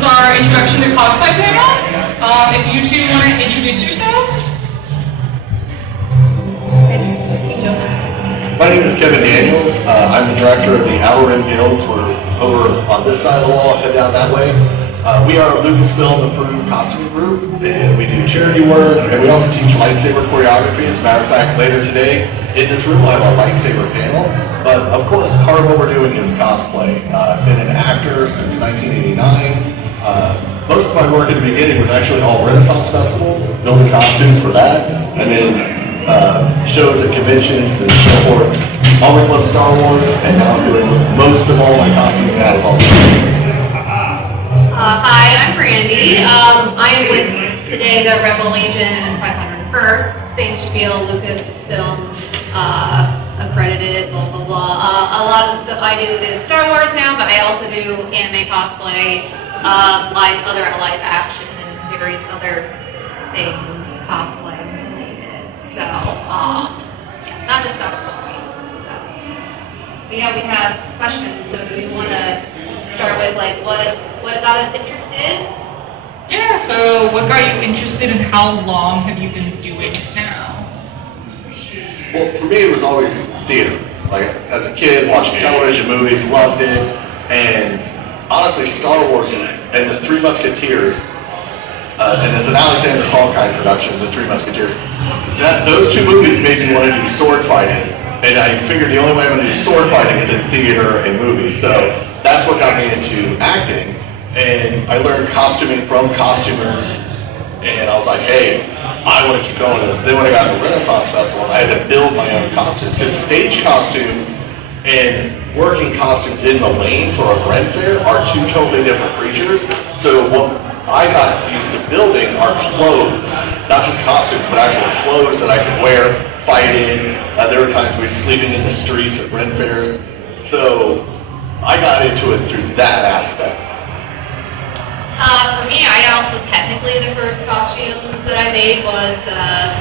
is our introduction to cosplay panel. If you two want to introduce yourselves. My name is Kevin Daniels. I'm the director of the Outer Rim Guilds. We're over on this side of the wall, head down that way. We are a Lucasfilm approved costume group, and we do charity work, and we also teach lightsaber choreography. As a matter of fact, later today in this room we'll have a lightsaber panel. But of course, part of what we're doing is cosplay. I've been an actor since 1989. Most of my work in the beginning was actually all Renaissance festivals, building costumes for that, and then shows at conventions and so forth. Always loved Star Wars, and now I'm doing most of all my costuming now is also Star Wars. Hi, I'm Brandy. I am with today the Rebel Legion and 501st. Same spiel, Lucasfilm, accredited, blah, blah, blah. A lot of the stuff I do is Star Wars now, but I also do anime cosplay, other live action, and various other things cosplay related. So, yeah, not just Star Wars for me. So. But yeah, we have questions. So do we want to start with like what got us interested? Yeah, so what got you interested and how long have you been doing it now? Well, for me it was always theater. Like as a kid, watching television, movies, loved it. And honestly, Star Wars and the Three Musketeers, and it's an Alexander Salkind production, The Three Musketeers, those two movies made me want to do sword fighting. And I figured the only way I'm going to do sword fighting is in theater and movies. So that's what got me into acting. And I learned costuming from costumers. And I was like, hey, I want to keep going with this. Then when I got into Renaissance festivals, I had to build my own costumes. Because stage costumes and working costumes in the lane for a Ren Fair are two totally different creatures. So what I got used to building are clothes. Not just costumes, but actual clothes that I could wear, fight in. There were times we were sleeping in the streets at Ren Fairs. So I got into it through that aspect. For me, I also technically the first costumes that I made was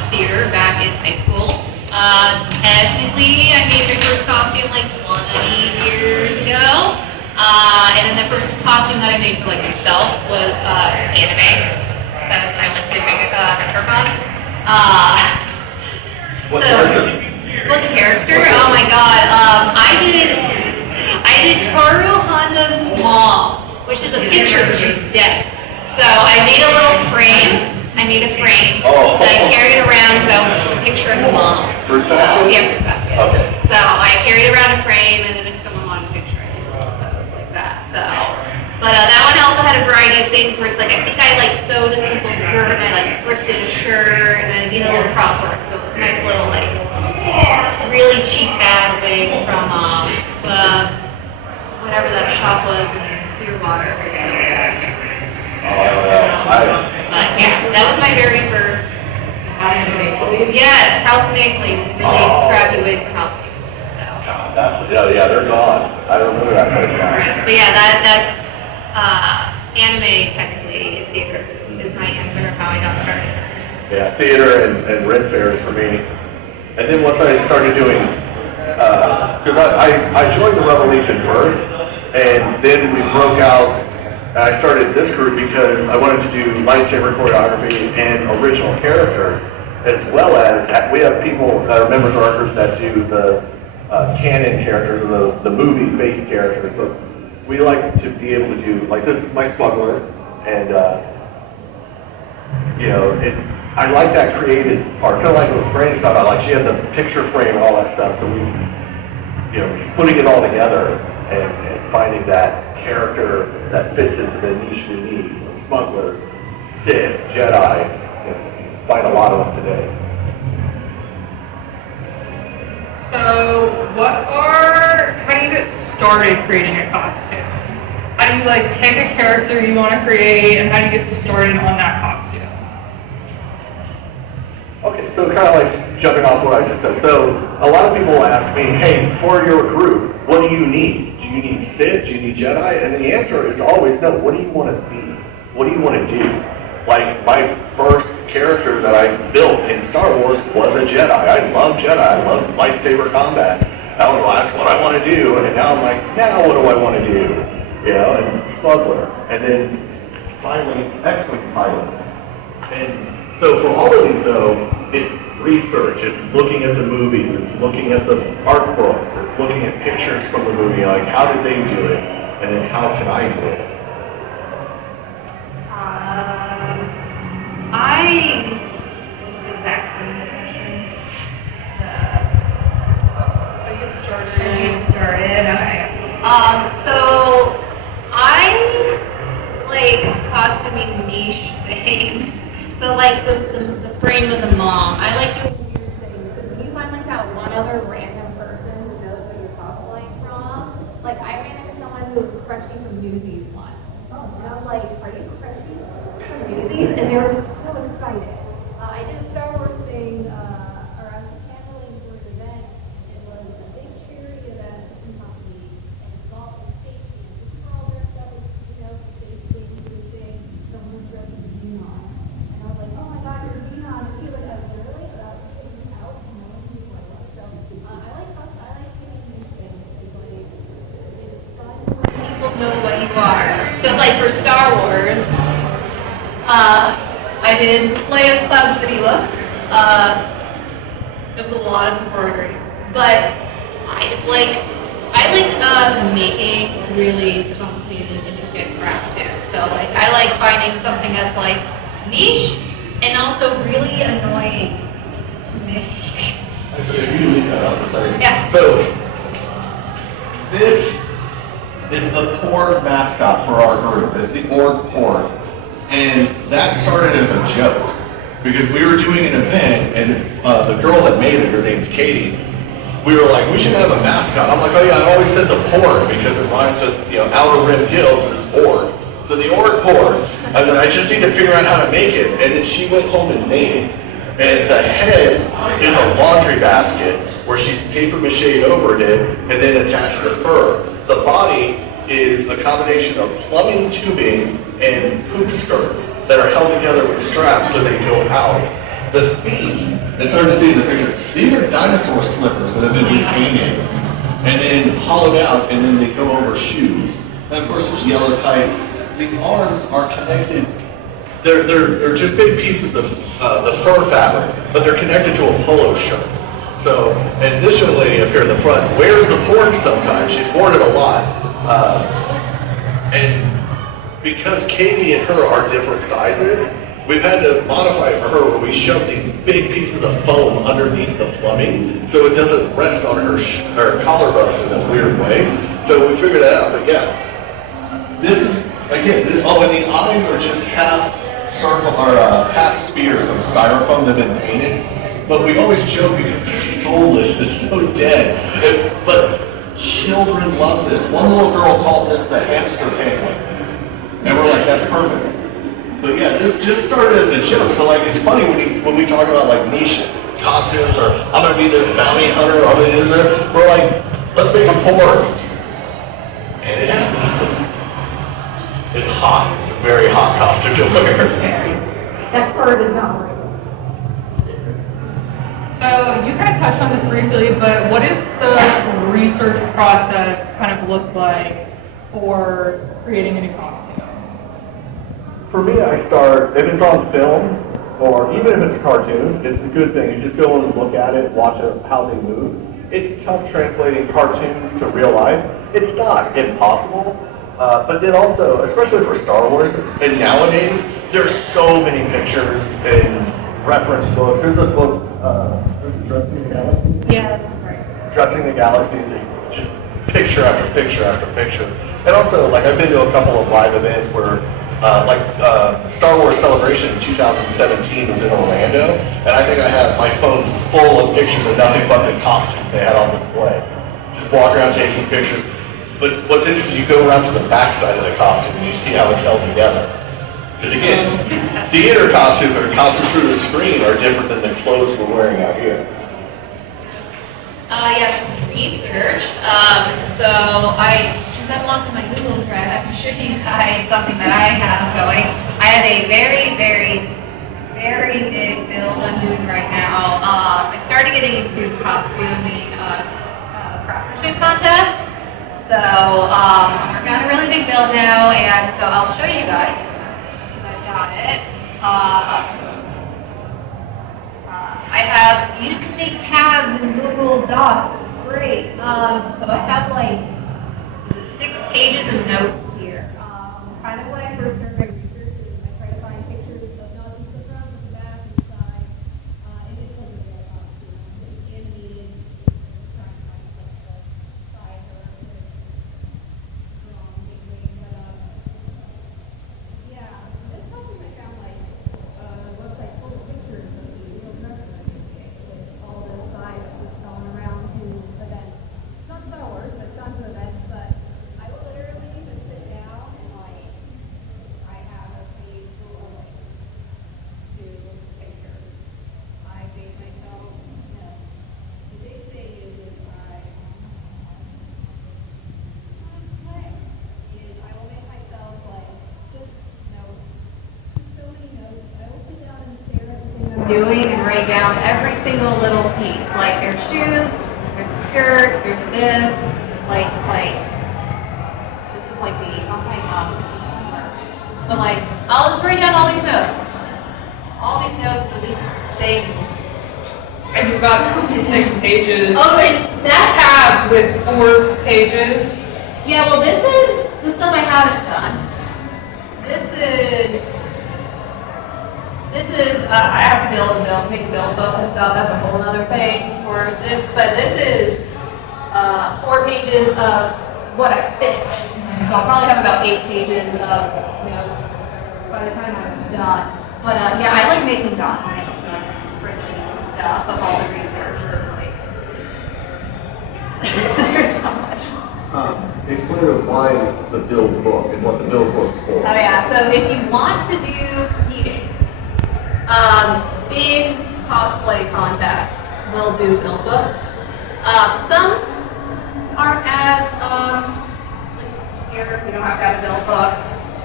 theater back in high school. Technically, I made my first costume like 20 years ago. And then the first costume that I made for like myself was anime, because I went to Comic Con. What character? What character? Oh my god. I did Toru Honda's mom, which is a picture, she's dead. So I made a little frame. I made a frame that I carried around because that was a picture of the mom. Fruit basket? Yeah, fruit basket. Okay. So I carried around a frame, and then if someone wanted a picture, I did photos like that. So, but that one also had a variety of things where it's like I think I like sewed a simple skirt, and I like thrifted a shirt, and I did a little prop work. So it was a nice little like really cheap bad wig from whatever that shop was in Clearwater. But yeah, that was my very first. Yes, House of Makeley, really crappy wig for House of Makeley. So. Yeah, they're gone. I remember that place now. But yeah, that's anime technically theater is my answer of how I got started. Yeah, theater and Ren Fairs for me. And then once I started doing, because I joined the Rebel Legion first, and then we broke out. I started this group because I wanted to do lightsaber choreography and original characters, as well as we have people that are members of our group that do the canon characters or the movie-based characters. But we like to be able to do, like this is my smuggler, and I like that creative part, kind of like what Brandy talked about. Like she had the picture frame and all that stuff, so we, just putting it all together and finding that character that fits into the niche we need. Like smugglers, Sith, Jedi, you find a lot of them today. So how do you get started creating a costume? How do you pick a character you want to create, and how do you get started on that costume? Okay, so kind of like jumping off what I just said. So a lot of people ask me, hey, for your group, what do you need? Do you need Sith? Do you need Jedi? And the answer is always no. What do you want to be? What do you want to do? Like my first character that I built in Star Wars was a Jedi. I love Jedi. I love lightsaber combat. That's what I want to do. And now I'm like, now what do I want to do? And smuggler. And then finally X-Wing pilot. And so for all of these though, it's research, it's looking at the movies, it's looking at the art books, it's looking at pictures from the movie, like how did they do it, and then how can I do it? How do you get started? So I like costuming niche things. So like the frame of the mom. I like doing weird things. Because when you find like that one other random person who knows what you're cosplaying from, like I ran into someone who was crushing from Newsies once. And I was like, are you crushing from Newsies? And they were so excited. I did a Star Wars thing, or I was handling for an event. It was a big charity event in Company, and it was all the space things. We were all dressed up as, space things, doing things. Someone was dressed as Xenon. And I was like, oh my god, you're Xenon. And she was like, oh, really? About getting out and knowing who I was. So, I like getting new things. It's fun when people know what you are. So, like, for Star Wars, I did Leia's Cloud City look. It was a lot of embroidery, but I like making really complicated, intricate crap too. So like I like finding something that's like niche and also really annoying to make. Actually, if you leave that up for a second. Yeah. So, this is the Porg mascot for our group. It's the Org Porg. And that started as a joke. Because we were doing an event, and the girl that made it, her name's Katie, we were like, we should have a mascot. I'm like, oh yeah, I always said the Porg because it rhymes with, Outer Rim Guilds is Org. So the Org Porg. I said, I just need to figure out how to make it. And then she went home and made it. And the head is a laundry basket where she's paper mache over it and then attached the fur. The body is a combination of plumbing tubing and hoop skirts that are held together with straps so they go out. The feet, it's hard to see in the picture, these are dinosaur slippers that have been painted and then hollowed out and then they go over shoes. And of course there's yellow tights. The arms are connected. They're just big pieces of the fur fabric, but they're connected to a polo shirt. So, and this young lady up here in the front wears the Porg sometimes. She's worn it a lot. And because Katie and her are different sizes, we've had to modify it for her where we shove these big pieces of foam underneath the plumbing so it doesn't rest on her collarbones in a weird way. So we figured that out, but yeah. This is, again, and the eyes are just half circle or half spheres of styrofoam that have been painted. But we always joke because they're soulless, it's so dead. But children love this. One little girl called this the hamster penguin. And we're like, that's perfect. But yeah, this just started as a joke. So like, it's funny when we talk about like niche costumes or I'm gonna be this bounty hunter or I'm gonna do this, we're like, let's make a Porg. And it happened. It's hot. It's a very hot costume to wear. That bird is not real. So you kind of touched on this briefly, but what does the research process kind of look like for creating a new costume? For me, I start, if it's on film, or even if it's a cartoon, it's a good thing. You just go and look at it, watch how they move. It's tough translating cartoons to real life. It's not impossible, but then also, especially for Star Wars, and nowadays, there's so many pictures and reference books. There's a book, Dressing the Galaxy? Yeah, right. Dressing the Galaxy is just picture after picture after picture. And also, like, I've been to a couple of live events where Star Wars Celebration in 2017 was in Orlando, and I think I had my phone full of pictures of nothing but the costumes they had on display. Just walk around taking pictures. But what's interesting, you go around to the back side of the costume and you see how it's held together. Because again, theater costumes or costumes through the screen are different than the clothes we're wearing out here. Yes, research. Since I'm locked in my Google Drive, I can show you guys something that I have going. I have a very, very, very big build I'm doing right now. I started getting into costuming craftsmanship contests. So I'm working on a really big build now, and so I'll show you guys. it. You can make tabs in Google Docs, it's great. So I have like 6 pages of notes here. Kind of when I first started my research, is I try to find pictures of Nazi stuff around the back and the side. And it's like a real costume. It's animated, trying to find like the size around it. Yeah, this costume I found like a website full of pictures of the real president with all the sides just going around to events. It's not Star Wars, but it's gone to events, but I will literally just sit down and like, I have a page full of like, to pictures. I base myself, the big thing is I will make myself like just notes, just so many notes. I will sit down and stare at everything I'm doing and write down every single little piece. Like there's shoes, there's a skirt, there's this, like this is like the but like I'll just write down all these notes, just all these notes of these things. And you've got 6 pages. Oh, six that's tabs with 4 pages. Yeah, well, this is the stuff I haven't done. This is, I have to make a build book and stuff. That's a whole other thing for this. But this is 4 pages of what I finished. So I'll probably have about 8 pages of notes by the time I'm done. But yeah, I like making documents, like spreadsheets and stuff of all the research. There's like, there's so much. Explain why the build book and what the build book's for. Oh yeah, so if you want to do competing, big cosplay contests will do build books. Some aren't as, like here, we don't have to have a build book.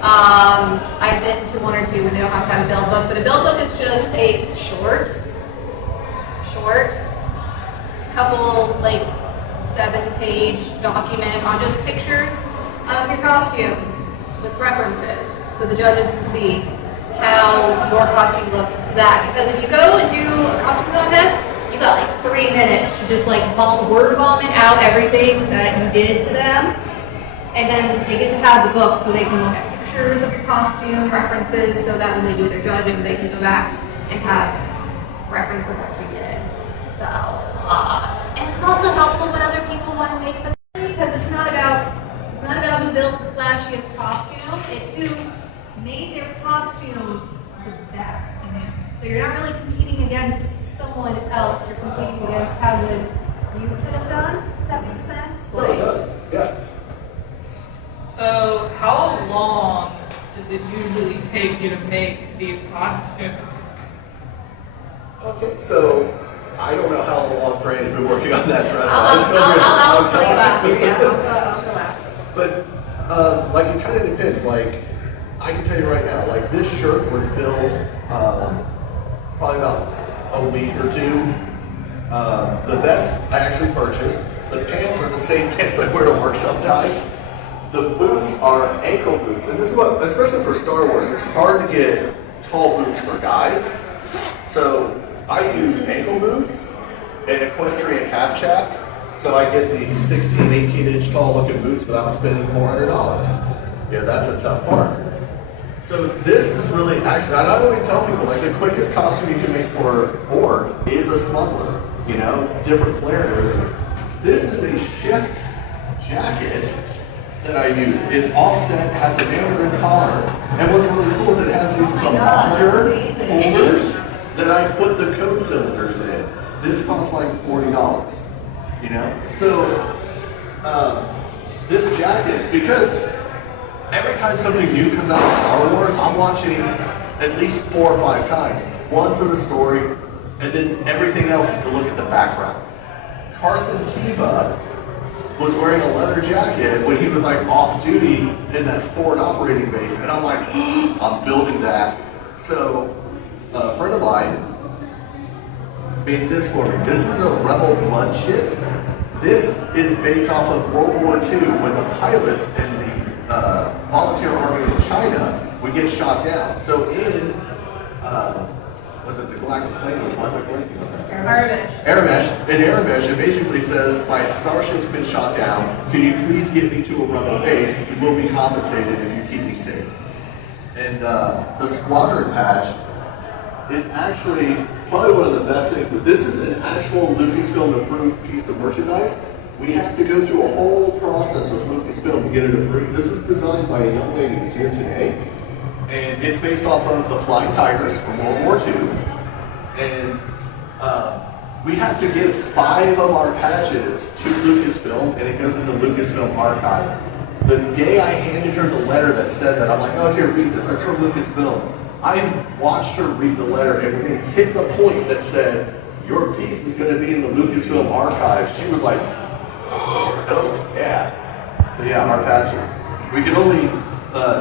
I've been to 1 or 2 where they don't have to have a build book, but a build book is just a short, couple, like, 7-page document on just pictures of your costume with references so the judges can see how your costume looks to that. Because if you go and do a costume contest, you got like 3 minutes to just like word vomit out everything that you did to them. And then they get to have the book so they can look at pictures of your costume, references, so that when they do their judging, they can go back and have reference of what you did. So, and it's also helpful when other people want to make the because it's not about who built the flashiest costume, it's who made their costume the best. So you're not really competing against someone else, you're competing against how good you could have done. Does that make sense? Well, it does, yeah. So how long does it usually take you to make these costumes? Okay, so I don't know how long Brandy's been working on that dress. I'll tell you after, yeah, I'll go after. But like it kind of depends. Like I can tell you right now, like this shirt was built probably about a week or 2. The vest I actually purchased. The pants are the same pants I wear to work sometimes. The boots are ankle boots, and this is what, especially for Star Wars, it's hard to get tall boots for guys. So I use ankle boots and equestrian half chaps, so I get the 16, 18-inch tall looking boots without spending $400. Yeah, that's a tough part. So this is really, actually, I always tell people, like the quickest costume you can make for Borg is a smuggler, you know, different flair and everything. This is a chef's jacket that I use. It's offset, has a mandarin collar, and what's really cool is it has these thermometer holders that I put the code cylinders in. This costs like $40, you know? So, this jacket, because every time something new comes out of Star Wars, I'm watching at least 4 or 5 times. One for the story, and then everything else is to look at the background. Carson Teva was wearing a leather jacket when he was like off duty in that Ford operating base, and I'm like, I'm building that. So a friend of mine made this for me. This is a Rebel blood shit. This is based off of World War II when the pilots in the volunteer army in China we get shot down. So in, was it the Galactic Language? Why am I blanking on that? Aramesh. In Aramesh, it basically says, my starship's been shot down. Can you please get me to a rebel base? You will be compensated if you keep me safe. And the squadron patch is actually probably one of the best things, but this is an actual Lucasfilm approved piece of merchandise. We have to go through a whole process with Lucasfilm to get it approved. This was designed by a young lady who's here today, and it's based off of the Flying Tigers from World War II. And we have to give 5 of our patches to Lucasfilm, and it goes into Lucasfilm archive. The day I handed her the letter that said that, I'm like, oh, here, read this. That's from Lucasfilm. I watched her read the letter, and when it hit the point that said, your piece is going to be in the Lucasfilm archive, she was like, oh, yeah. So yeah, our patches. We can only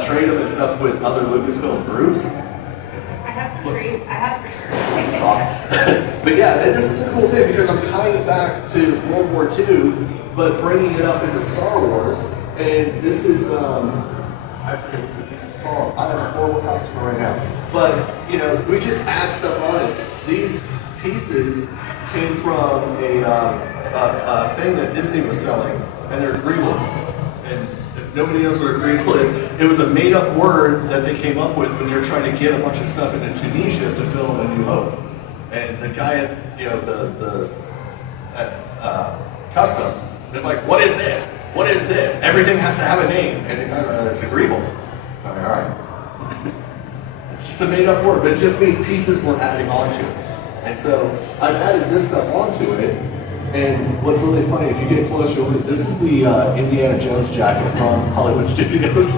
trade them and stuff with other Lucasfilm groups. I have some trade. I have for But yeah, this is a cool thing because I'm tying it back to World War II, but bringing it up into Star Wars. And this is, I forget what this piece is called. I have a horrible customer right now. But, you know, we just add stuff on it. These pieces came from a thing that Disney was selling, and they're greebles. And if nobody knows what a greeble is, it was a made-up word that they came up with when they were trying to get a bunch of stuff into Tunisia to film A New Hope. And the guy at, you know, at Customs is like, what is this? What is this? Everything has to have a name. And the guy, it's a greeble. I'm like, all right. It's just a made-up word, but it just means pieces we're adding onto it. And so I've added this stuff onto it. And what's really funny, if you get close, you'll this is the Indiana Jones jacket from Hollywood Studios.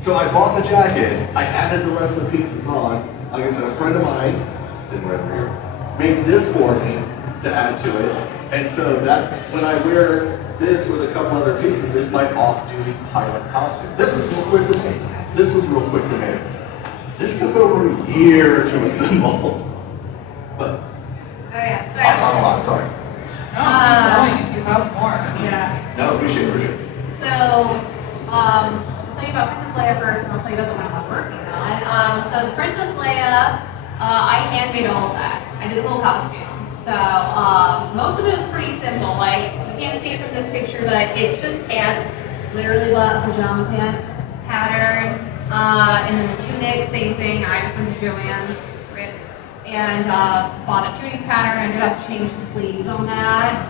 So I bought the jacket, I added the rest of the pieces on. Like I said, a friend of mine, sitting right over here, made this for me to add to it. And so that's when I wear this with a couple other pieces, it's my off-duty pilot costume. This was real quick to make. This took over a year to assemble. But Oh yeah. I'll talk a lot, sorry. No, you have more. Yeah. No, appreciate it. So, I'll tell you about Princess Leia first, and I'll tell you about the one I'm working on. So the Princess Leia, I handmade all of that. I did the whole costume. So most of it was pretty simple. Like, you can't see it from this picture, but it's just pants. Literally bought a pajama pant pattern. And then the tunic, same thing. I just went to Joann's and bought a tunic pattern. I did have to change the sleeves on that.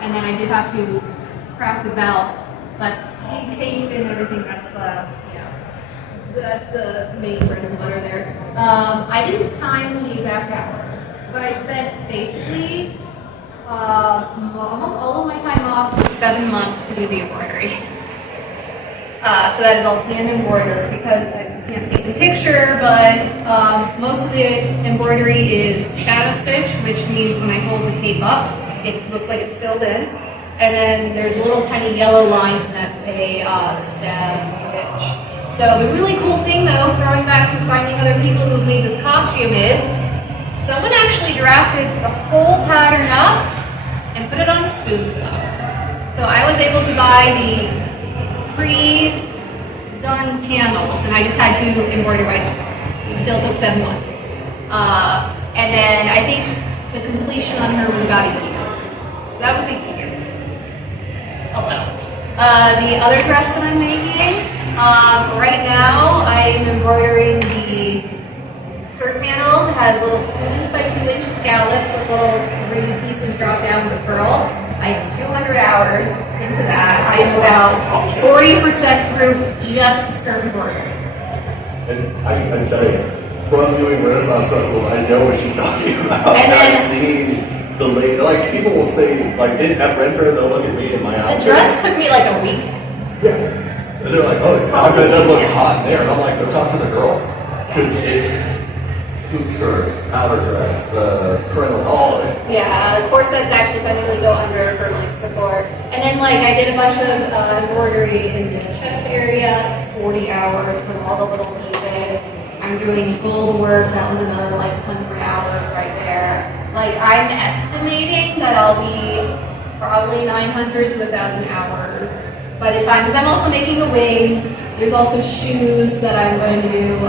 And then I did have to craft a belt. But the cape and everything, that's the main bread and butter there. I didn't time the exact hours, but I spent basically almost all of my time off, 7 months to do the embroidery. So that is all hand embroidered because you can't see the picture, but most of the embroidery is shadow stitch, which means when I hold the cape up, it looks like it's filled in. And then there's little tiny yellow lines, and that's a stab stitch. So the really cool thing though, throwing back to finding other people who've made this costume is, someone actually drafted the whole pattern up and put it on spoon flow. So I was able to buy the pre-done panels, and I just had to embroider right now. It still took 7 months. And then I think the completion on her was about a year. So that was a year. Oh well. The other dress that I'm making, right now I'm embroidering the skirt panels. It has little 2 by 2 inch scallops with little 3 pieces drop down with pearl. I have 200 hours into that. I am about 40% through just the skirt embroidery. And I can tell you, from doing Renaissance festivals, I know what she's talking about. And then, I've seen the late, like people will say, like at Ren Fair, they'll look at me in my outfit. the dress took me like a week. Yeah. And they're like, oh, I bet that looks hot in there. And I'm like, go talk to the girls. Because it's hoop skirts, outer dress, the parental, all of it. Yeah, corsets actually technically go under for like support. And then like I did a bunch of embroidery in the chest area, 40 hours for all the little pieces. I'm doing gold work, that was another like 100 hours right there. Like I'm estimating that I'll be probably 900 to 1,000 hours by the time, because I'm also making the wings, There's also shoes that I'm going to do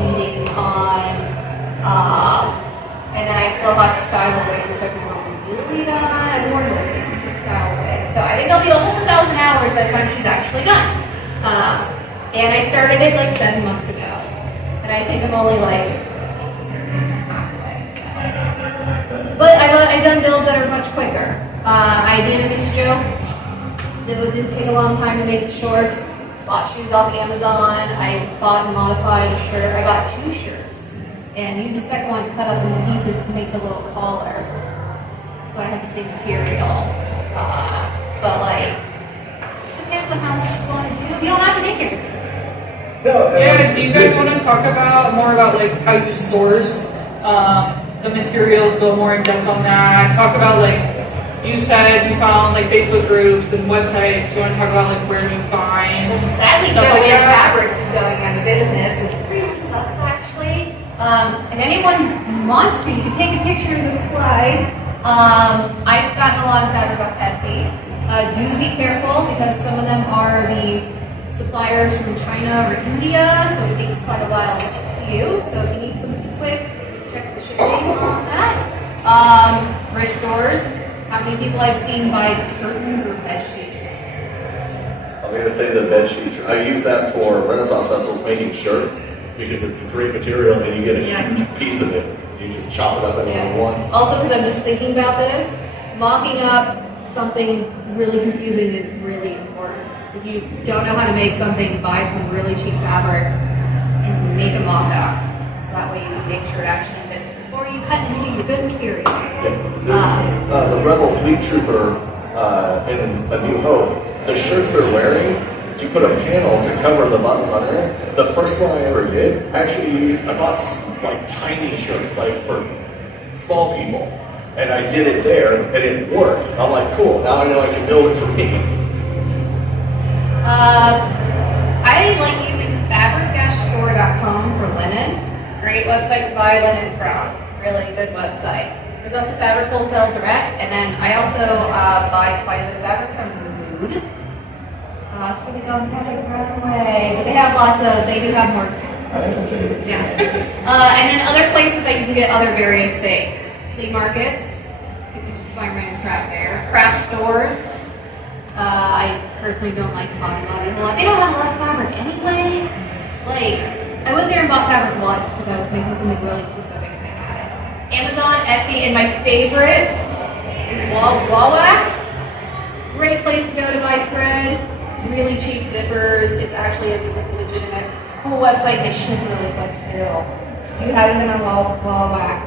beading on. And then I still have style away, which I've been really done. I've worn those style away. So I think I'll be almost 1,000 hours by the time she's actually done. And I started it like 7 months ago. And I think I'm only like halfway. So. But I've done builds that are much quicker. I did a joke. It did take a long time to make the shorts. Bought shoes off Amazon. I bought and modified a shirt. I bought 2 shirts and used the second one to cut up into pieces to make the little collar. So I have the same material. But like, just depends on how much you want to do. You don't have to make it. No, Yeah, do you guys want to talk more about like how you source the materials, go more in depth on that? Talk about like, you said you found like Facebook groups and websites. Do you want to talk about like where you find? Well, sadly, stuff Joey like that? Fabrics is going out of business, which really sucks actually. If anyone wants to, you can take a picture of the slide. I've gotten a lot of fabric off Etsy. Do be careful because some of them are the suppliers from China or India, so it takes quite a while to get to you. So if you need something quick, check the shipping on that. Thrift stores. How many people I've seen buy curtains or bed sheets? I was gonna say the bed sheets. I use that for Renaissance festivals making shirts because it's a great material and you get a huge piece of it. You just chop it up into one. Also, because I'm just thinking about this, mocking up something really confusing is really important. If you don't know how to make something, buy some really cheap fabric and make a mock-up. So that way you can make sure it actually fits before you cut into the good material. Yeah. The Rebel Fleet Trooper in A New Hope, the shirts they're wearing, you put a panel to cover the buttons on there. The first one I ever did, I bought like tiny shirts, like for small people. And I did it there, and it worked. I'm like, cool, now I know I can build it for me. I like using fabric-store.com for linen. Great website to buy linen from. Really good website. There's also Fabric Wholesale Direct, and then I also buy quite a bit of fabric from Mood. That's where they go fabric right away. But they do have more. Yeah. And then other places that you can get other various things. Flea markets. You can just find random crap there. Craft stores. I personally don't like Hobby Lobby a whole lot. They don't have a lot of fabric anyway. Like, I went there and bought fabric once because I was making something really specific and they had it. Amazon, Etsy, and my favorite is Wawak. Great place to go to buy thread. Really cheap zippers. It's actually a legitimate, cool website. They ship really quick too. If you haven't been on Wawak,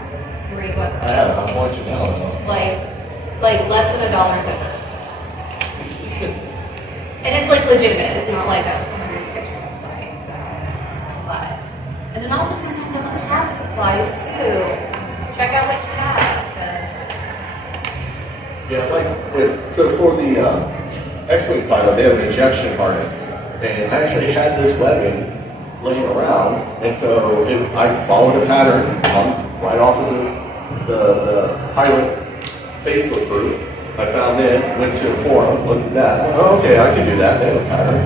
great website. I have, I'm watching now. Like less than $1 zipper. And it's like legitimate. It's not like a weird sketchy website. So, but and then also sometimes they'll just have supplies too. Check out what you have. So for the X-Wing pilot, they have an ejection harness, and I actually had this webbing laying around, and so I followed a pattern right off of the pilot Facebook group. I found it, went to a forum, looked at that. Oh, okay, I can do that. They have a pattern.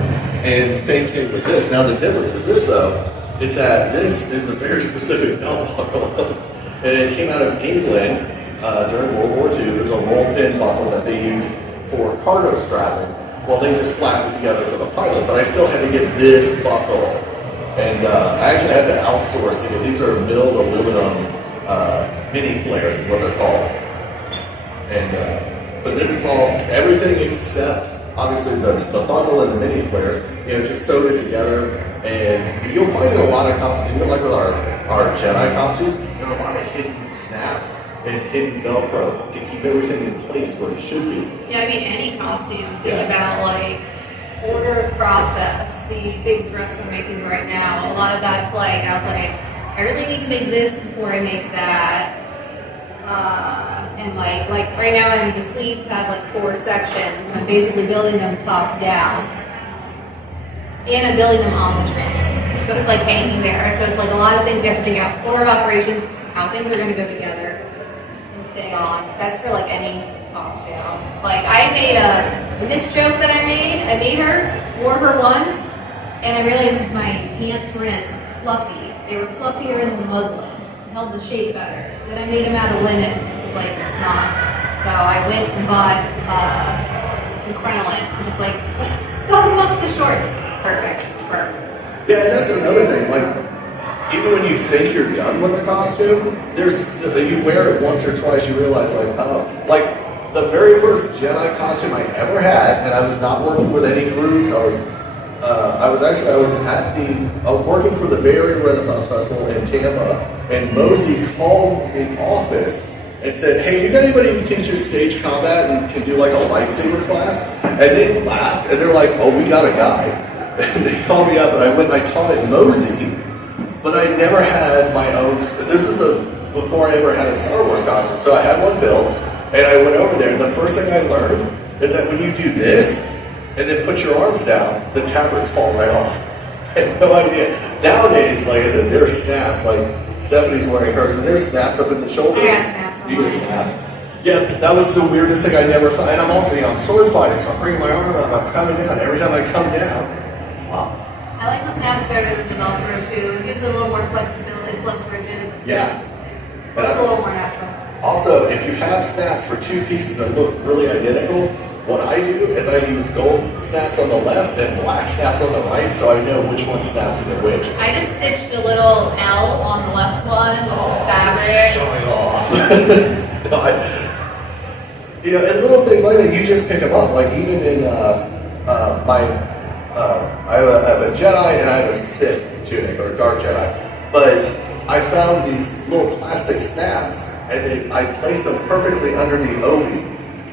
And same thing with this. Now the difference with this though is that this is a very specific belt buckle, and it came out of England during World War II. There's a roll pin buckle that they used for cargo strapping. Well, they just slapped it together for the pilot, but I still had to get this buckle, and I actually had to outsource it. These are milled aluminum mini flares, is what they're called, and. But this is all, everything except, obviously, the buckle and the mini flares, just sewed it together. And you'll find in a lot of costumes, even like with our Jedi costumes, there are a lot of hidden snaps and hidden Velcro to keep everything in place where it should be. Yeah, I mean, any costume. Think about, like, order process. The big dress I'm making right now, a lot of that's like, I was like, I really need to make this before I make that. And like right now, the sleeves have like 4 sections, and I'm basically building them top down, and I'm building them on the dress. So it's like hanging there. So it's like a lot of things you have to think out. Order of operations, how things are going to go together and stay on. That's for like any costume. Like I made this joke that I made her, wore her once, and I realized my pants were as fluffy. They were fluffier than the muslin. It held the shape better. Then I made them out of linen. It was like, not. So I went and bought some crinoline. I'm just like, stuff them up with the shorts. Perfect. Yeah, and that's another thing. Like, even when you think you're done with the costume, you wear it once or twice, you realize, like, oh, like the very first Jedi costume I ever had, and I was not working with any groups. I was working for the Bay Area Renaissance Festival in Tampa, and Mosey called the office and said, "Hey, you got anybody who teaches stage combat and can do like a lightsaber class?" And they laughed, and they're like, "Oh, we got a guy." And they called me up, and I went and I taught at Mosey, but I never had my own. This is before I ever had a Star Wars costume, so I had one built, and I went over there, and the first thing I learned is that when you do this, and then put your arms down, the tabards fall right off. I had no idea. Nowadays, like I said, there's snaps, like Stephanie's wearing hers, and there's snaps up in the shoulders. I got snaps on You get mine. snaps. Yeah, that was the weirdest thing I never thought. And I'm also, I'm sword fighting, so I'm bringing my arm up, I'm coming down. Every time I come down, wow. I like the snaps better than the Velcro too. It gives it a little more flexibility. It's less rigid. Yeah. But it's a little more natural. Also, if you have snaps for two pieces that look really identical, what I do is I use gold snaps on the left and black snaps on the right, so I know which one snaps into which. I just stitched a little L on the left one with some fabric. Showing off. No, and little things like that, you just pick them up. Like even in I have a Jedi and I have a Sith tunic or a Dark Jedi, but I found these little plastic snaps and I place them perfectly under the obi.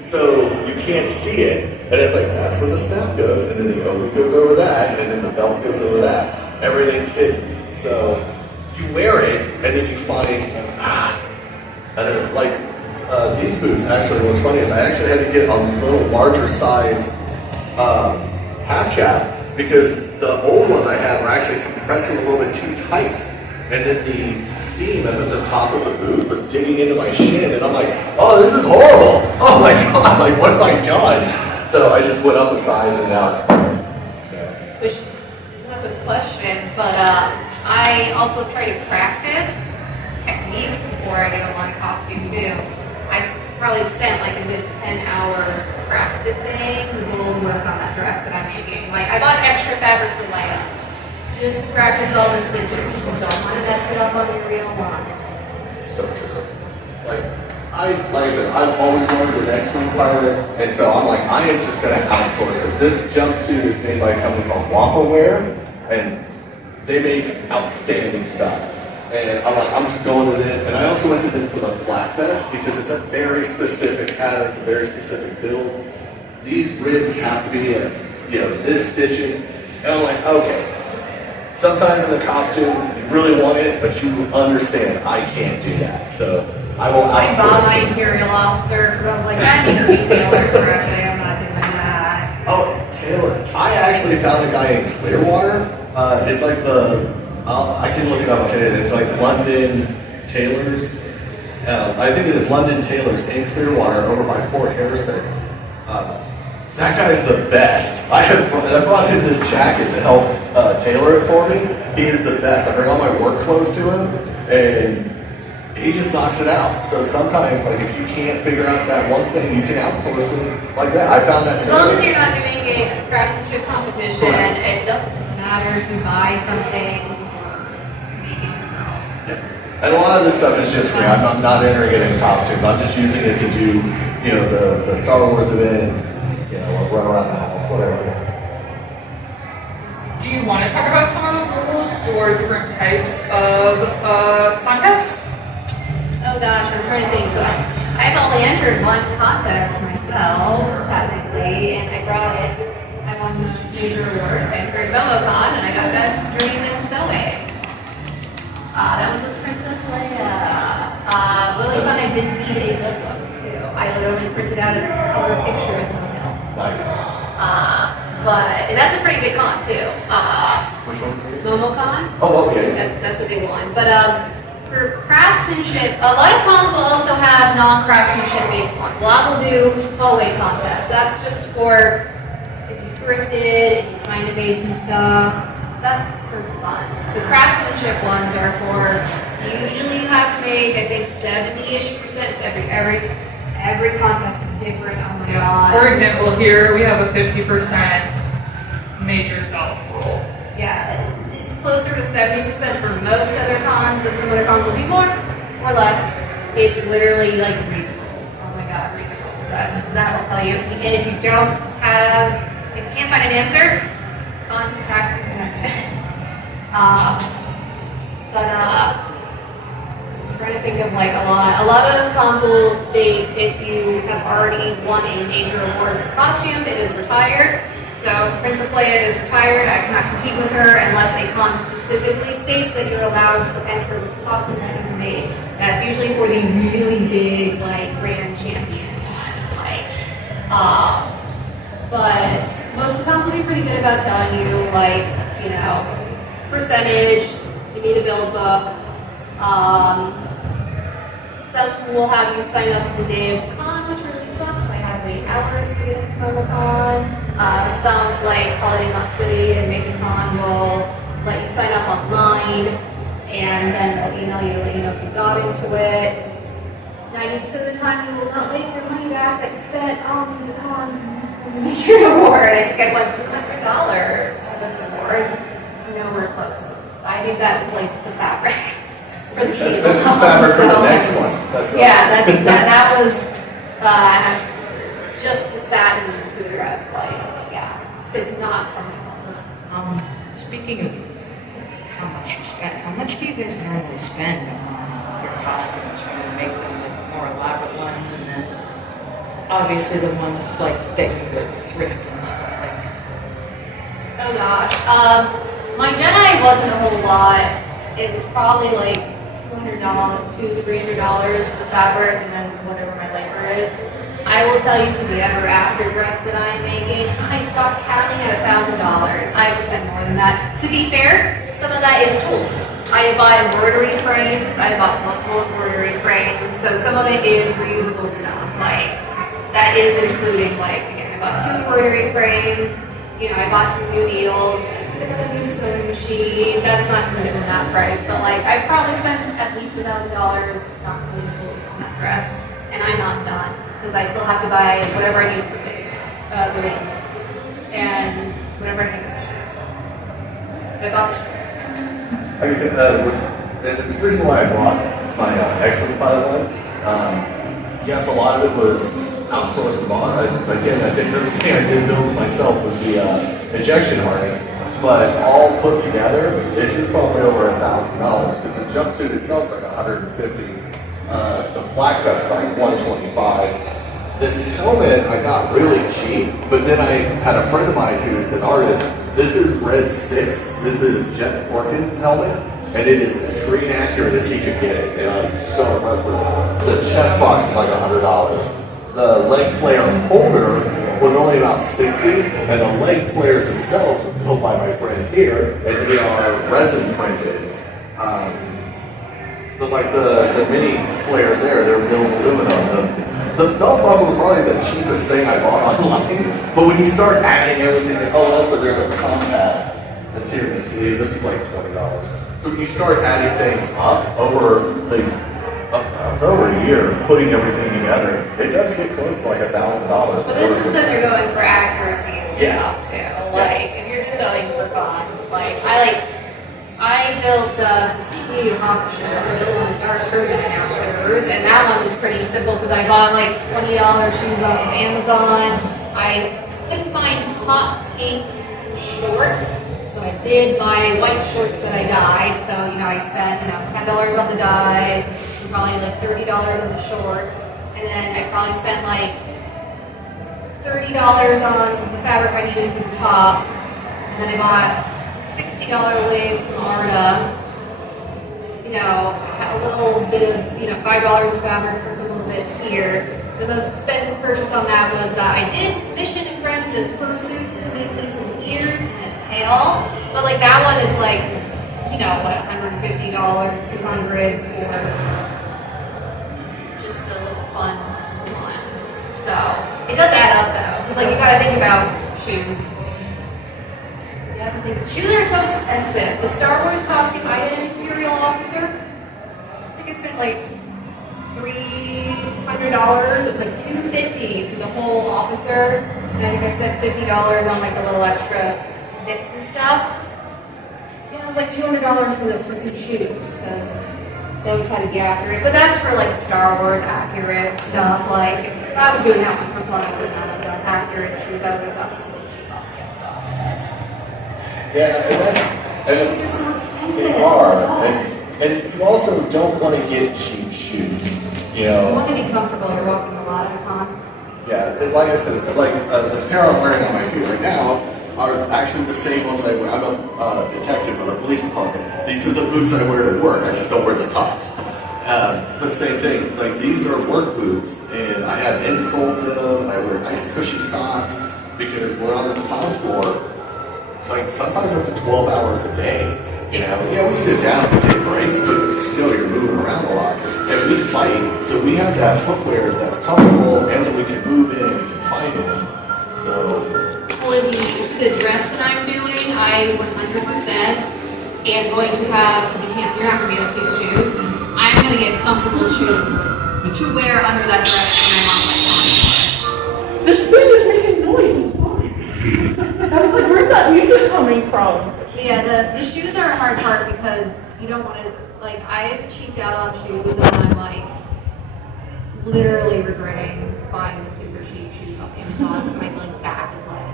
So you can't see it, and it's like, that's where the snap goes, and then the obi goes over that, and then the belt goes over that. Everything's hidden. So you wear it, and then you find, I don't know, like these boots, actually, what's funny is I actually had to get a little larger size half chap, because the old ones I had were actually compressing a little bit too tight. And then the seam at the top of the boot was digging into my shin, and I'm like, oh, this is horrible. Oh my God, like what have I done? So I just went up a size, and now it's perfect. Which is not a good question, but I also try to practice techniques before I get on my costume too. I probably spent like a good 10 hours practicing the gold work on that dress that I'm making. Like I bought extra fabric for layup. Just to practice all the stitches because you don't want to mess it up on your real one. So true. Like I said, I've always wanted to be an X-Wing pilot, and so I'm like, I am just going to outsource it. This jumpsuit is made by a company called Wampa Wear, and they make outstanding stuff. And I'm like, I'm just going with it. And I also went to them for the flat vest because it's a very specific pattern, it's a very specific build. These ribs have to be as, this stitching. And I'm like, okay. Sometimes in the costume, you really want it, but you understand, I can't do that. So I will I bought my outsource it. Imperial officer because I was like, that needs to be tailored correctly. I'm not doing that. Oh, Taylor. I actually found a guy in Clearwater. It's like I can look it up. It's like London Tailors. I think it is London Tailors in Clearwater over by Fort Harrison. That guy's the best. I brought him this jacket to help tailor it for me. He is the best. I bring all my work clothes to him, and he just knocks it out. So sometimes, like if you can't figure out that one thing, you can outsource it like that. I found that. As long as you're not doing a craftsmanship competition, Correct. it doesn't matter if you buy something or make it yourself. Yeah. And a lot of this stuff is just free. I'm not entering it in costumes. I'm just using it to do, the Star Wars events. Or run around the house, whatever. Do you want to talk about some of the rules for different types of contests? Oh gosh, I'm trying to think. So I've only entered one contest myself, technically, and I brought it. I won the major award. I entered BomoCon, and I got Best Dream in Sewing. That was with Princess Leia. Really fun. I did need a notebook too. I literally printed out a color picture of the hill. Nice. But that's a pretty big con too. Which one? BomoCon. Oh, okay. That's a big one. But for craftsmanship, a lot of cons will also have non-craftsmanship based ones. A lot will do hallway contests. That's just for if you thrifted and you kind of made some stuff. That's for fun. The craftsmanship ones are for, usually you have to make, I think, 70-ish%. Every contest is different. Oh my god. For example, here we have a 50% major self rule. Yeah, it's closer to 70% for most other cons, but some other cons will be more or less. It's literally like read the rules. Oh my god, read the rules. That will tell you. And if you can't find an answer, contact the connection. I'm trying to think of like a lot of cons will state if you have already won a major award for costume, it is retired. So Princess Leia is retired. I cannot compete with her unless a con specifically states that you're allowed to enter the costume that you made. That's usually for the really big, like, grand champion cons, like. But most of the cons will be pretty good about telling you, like, you know, percentage. You need a build book. Some will have you sign up the day of the con, which really sucks. I have to wait hours to get to Comic Con. Some, like Holiday Knot City and Make a Con, will let you sign up online, and then they'll email you to let you know if you got into it. 90% of the time, you will not make your money back that you spent on the con major award. I think I won $200 for this award. It's nowhere close. I think that was like the fabric. This is fabric for the next one. That was just the satin food dress. Like, yeah, it's not something. Speaking of how much you spend, how much do you guys normally spend on your costumes when you make them, like the more elaborate ones, and then obviously the ones like that you would thrift and stuff like that? Oh gosh, my Jedi wasn't a whole lot. It was probably like $200, $300 for the fabric, and then whatever my labor is. I will tell you for the ever after dress that I am making, I stopped counting at $1,000. I've spent more than that. To be fair, some of that is tools. I bought embroidery frames. I bought multiple embroidery frames. So some of it is reusable stuff. Like, that is including, like, again, I bought 2 embroidery frames. You know, I bought some new needles. I got a new sewing machine. That's not included in that price. But, like, I probably spent at least $1,000 not including tools on that dress. And I'm not done. Because I still have to buy whatever I need for the wigs, and whatever I need for the shoes. I bought the shoes. I mean, it's the reason why I bought my X-Wing pilot one. Yes, a lot of it was outsourced and bought. Again, I think the thing I did build myself was the ejection harness. But all put together, this is probably over $1,000 because the jumpsuit itself is like $150. The flak vest like $125. This helmet I got really cheap, but then I had a friend of mine who's an artist. This is Red Six. This is Jet Porkins' helmet, and it is as screen accurate as he could get it. And I'm so impressed with it. The chest box is like $100. The leg flare holder was only about $60, and the leg flares themselves were built by my friend here, and they are resin printed. But like the mini flares there, they're milled aluminum. The belt buckle was probably the cheapest thing I bought online. But when you start adding everything, also there's a combat that's here in the sleeve. This is like $20. So when you start adding things up over over a year, putting everything together, it does get close to like $1,000. But this is because you're going for accuracy and stuff too. Like, if you're just going for fun, I built CP Rock Show, Dark Urban Announcers, and that one was pretty simple because I bought like $20 shoes off of Amazon. I couldn't find hot pink shorts, so I did buy white shorts that I dyed. So, you know, I spent, $10 on the dye, and probably like $30 on the shorts, and then I probably spent like $30 on the fabric I needed for the top, and then I bought $60 wig from Arda, a little bit of, $5 of fabric for some little bits here. The most expensive purchase on that was I did commission a friend his fursuits to make me some ears and a tail, but like that one is like, $150, $200 for just a little fun one. So it does add up though, because like you gotta think about shoes. You have to think of Shoes are so expensive. The Star Wars costume, I did an Imperial officer. I think it's been like $300. It was like $250 for the whole officer. And I think I spent $50 on like the little extra bits and stuff. Yeah, it was like $200 for the freaking shoes because those had to be accurate. But that's for like Star Wars accurate stuff. Like if I was doing that one for fun, I would not have done accurate shoes. I would have gotten some cheap objects off. Yeah, and Shoes are so expensive. they are. And you also don't want to get cheap shoes. You You know. want to be comfortable. You're walking a lot at a con. Yeah, and like I said, like the pair I'm wearing on my feet right now are actually the same ones I wear. I'm a detective with a police department. These are the boots I wear to work. I just don't wear the tops. But same thing. Like these are work boots, and I have insoles in them. And I wear nice cushy socks because we're on the pound floor. Like sometimes up to 12 hours a day. You know, yeah, we sit down and take breaks, but still you're moving around a lot. And we fight, so we have to have footwear that's comfortable and that we can move in and we can fight in. So, For the dress that I'm doing, I 100% am going to have, because you're not going to be able to see the shoes, I'm going to get comfortable shoes to wear under that dress when I'm on my con. This thing is making noise. I was like, where's that music coming from? Yeah, the shoes are a hard part because you don't want to, like, I've cheaped out on shoes and I'm like, literally regretting buying the super cheap shoes off Amazon because my like back is like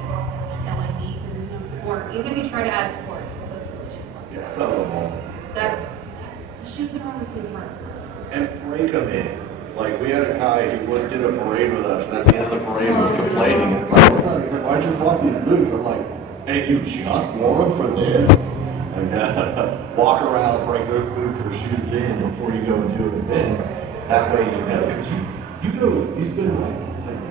killing me because there's no support. Even if you try to add support, it's those really cheap ones. So, The shoes are on the same price. and break them in. Like, we had a guy who did a parade with us, and at the end of the parade was complaining. And it's like, what's up? He's like, why'd you bought these boots? I'm like, and you just wore them for this? Like, walk around and break those boots or shoes in before you go and do an event. That way you know, because you spend like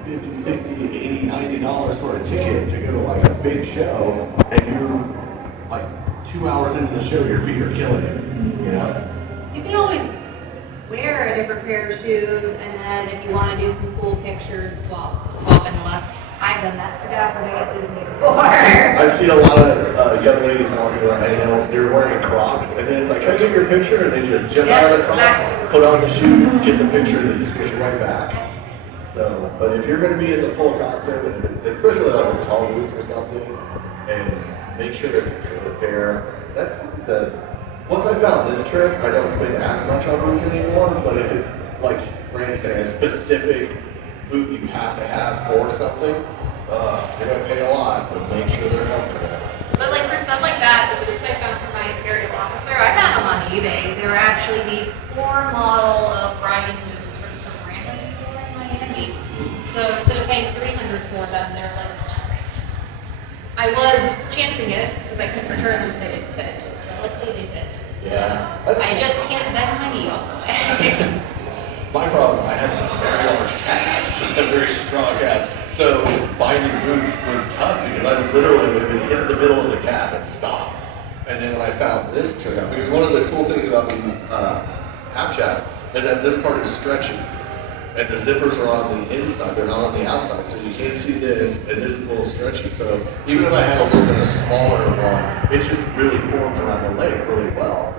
$50, $60, $80, $90 for a ticket to go to like a big show, and you're like 2 hours into the show, your feet are killing you, you know? You can always wear a different pair of shoes, and then if you want to do some cool pictures, swap and left. I've done that for Dapper Day at Disney before. I've seen a lot of young ladies walking around, you know, they're wearing Crocs, and then it's like, can I get your picture? And they just jump out of the Crocs, put on the shoes, get the picture, and then switch right back. So, but if you're going to be in the full costume, and especially like with tall boots or something, and make sure it's a good pair. Once I found this trick, I don't spend as much on boots anymore, but if it's, like Brandy saying, a specific boot you have to have for something, you're going to pay a lot, but make sure they're comfortable. But like for stuff like that, the boots I found for my Imperial officer, I found them on eBay. They were actually the floor model of riding boots from some random store in Miami. So instead of paying $300 for them, they're like $100. I was chancing it because I couldn't return them if they didn't fit. But luckily they fit. yeah. I just can't bend my knee all the way. My problem is I have very large calves, a very strong calf. So finding boots was tough because I literally would hit the middle of the calf and stop. And then when I found this trick out, because one of the cool things about these half chaps is that this part is stretchy. And the zippers are on the inside, they're not on the outside. So you can't see this, and this is a little stretchy. So even if I had a little bit of smaller one, it just really forms around the leg really well.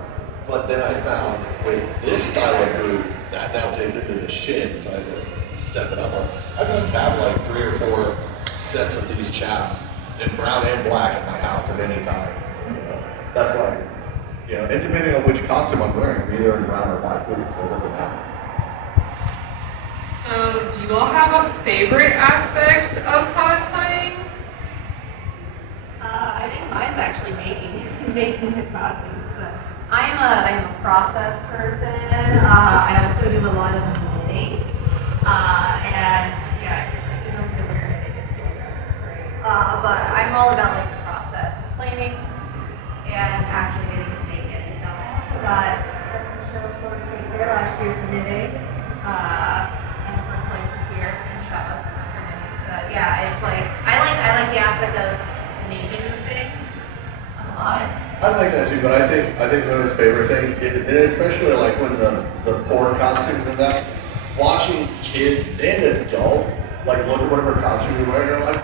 But then I found with this style of boot, that now takes it to the shin, so I had to step it up. I must have like 3 or 4 sets of these chaps in brown and black at my house at any time. You know, that's why, you know, and depending on which costume I'm wearing, I'm either in brown or black boots, so it doesn't matter. So, do you all have a favorite aspect of cosplaying? I think mine's actually making the costumes. I'm a process person. I also do a lot of knitting. And yeah, you don't have to wear anything. But I'm all about like the process, planning, and actually getting to make it. So I also got some show for State Fair last year for knitting. And the first place this year in Chavez for knitting. But yeah, it's like I like the aspect of making the thing a lot. I like that too, but I think Noah's favorite thing, and especially like when the poor costumes and that, watching kids and adults like look at whatever costume you're wearing, you're like,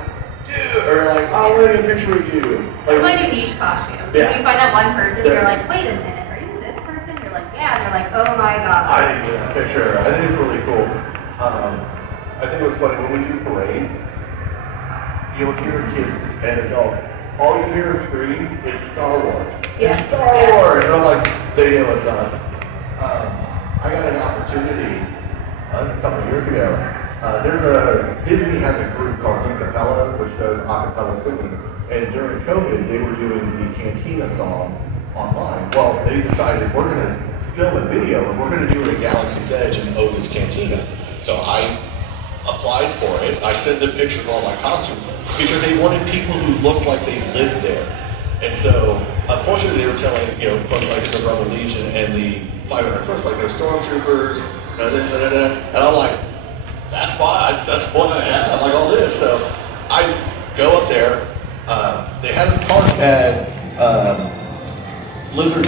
dude, or like, I want to get a picture of you. I Like, find a niche costume. Yeah. When you find that one person, Yeah. you're like, wait a minute, are you this person? You're like, yeah. And they're like, oh my god. I didn't get a picture. I think it's really cool. I think what's funny, when we do parades, you'll hear kids and adults, all you hear scream is Star Wars. Yeah. It's Star Wars! And I'm like, they know it's us. I got an opportunity, this was a couple of years ago. Disney has a group called Deep Capella, which does acapella singing. And during COVID, they were doing the Cantina song online. Well, they decided we're going to film a video and we're going to do it at Galaxy's Edge and Oga's Cantina. So I applied for it. I sent them pictures of all my costumes because they wanted people who looked like they lived there. And so, unfortunately, they were telling, folks like the Rebel Legion and the 501st, like they're stormtroopers, this and that. And I'm like, that's fine. That's what I have. Like all this. So I go up there. They had us park at Blizzard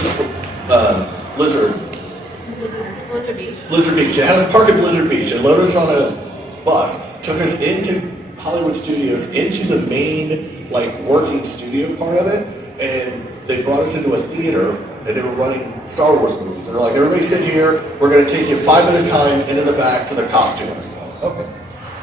Beach. Blizzard Beach. They had us park at Blizzard Beach and loaded us on a bus, took us into Hollywood Studios, into the main, working studio part of it, and they brought us into a theater, and they were running Star Wars movies. And they're like, everybody sit here, we're going to take you 5 at a time into the back to the costumers. Okay.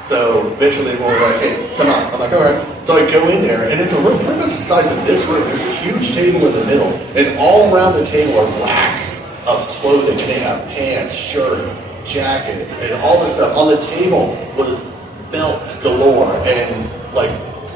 So eventually we were like, hey, come on. I'm like, all right. So I go in there, and it's a room pretty much the size of this room. There's a huge table in the middle, and all around the table are racks of clothing. And they have pants, shirts, jackets, and all this stuff. On the table was belts galore, and